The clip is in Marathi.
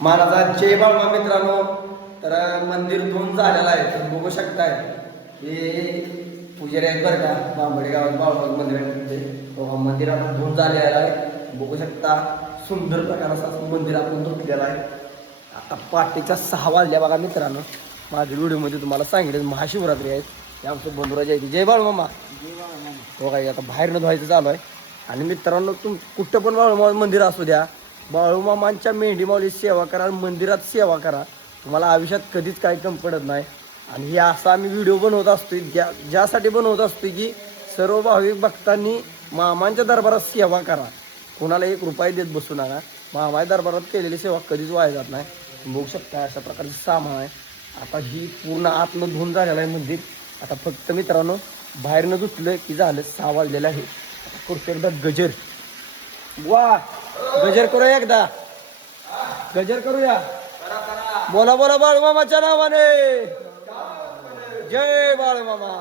महाराज जय बाळमा मित्रांनो. तर मंदिर धुवून झालेलं आहे. तुम्ही बघू शकताय हे पुजारी आहेत बरं का. बांबडी गावात बाळमा मंदिर आहे. मंदिर आता धुवून झालेलं आहे. बघू शकता सुंदर प्रकार असं मंदिर आपण धुतलेलं आहे. आता पहाटेच्या 6 वाजल्या बघा मित्रांनो. माझ्या व्हिडिओमध्ये तुम्हाला सांगितलं महाशिवरात्री आहे. ते आमचं बंधुराज आहे. जय बाळमामा. हो काय आता बाहेरनं धुवायचं चालू आहे. आणि मित्रांनो कुठं पण बाळूमामा मंदिर असू द्या, बाळूमामांच्या मेंढी माऊली सेवा करा, मंदिरात सेवा करा. तुम्हाला आयुष्यात कधीच काही कमी पडत नाही. आणि हे असा आम्ही व्हिडिओ बनवत असतो ज्यासाठी बनवत असतो की सर्व भाविक भक्तांनी मामांच्या दरबारात सेवा करा. कोणाला 1 रुपया देत बसू नका. मामाच्या दरबारात केलेली सेवा कधीच वाया जात नाही. बघू शकता अशा प्रकारचे सामान आहे. आता ही पूर्ण आतनं धुवून झालेलं आहे मंदिर. आता फक्त मित्रांनो बाहेरनं धुतलं की झालं. 6 वाजलेलं आहे. करतो एकदा गजर. वा गजर करूया एकदा. गजर करूया. बोला बोला बाळूमामाच्या नावाने. जय बाळूमामा.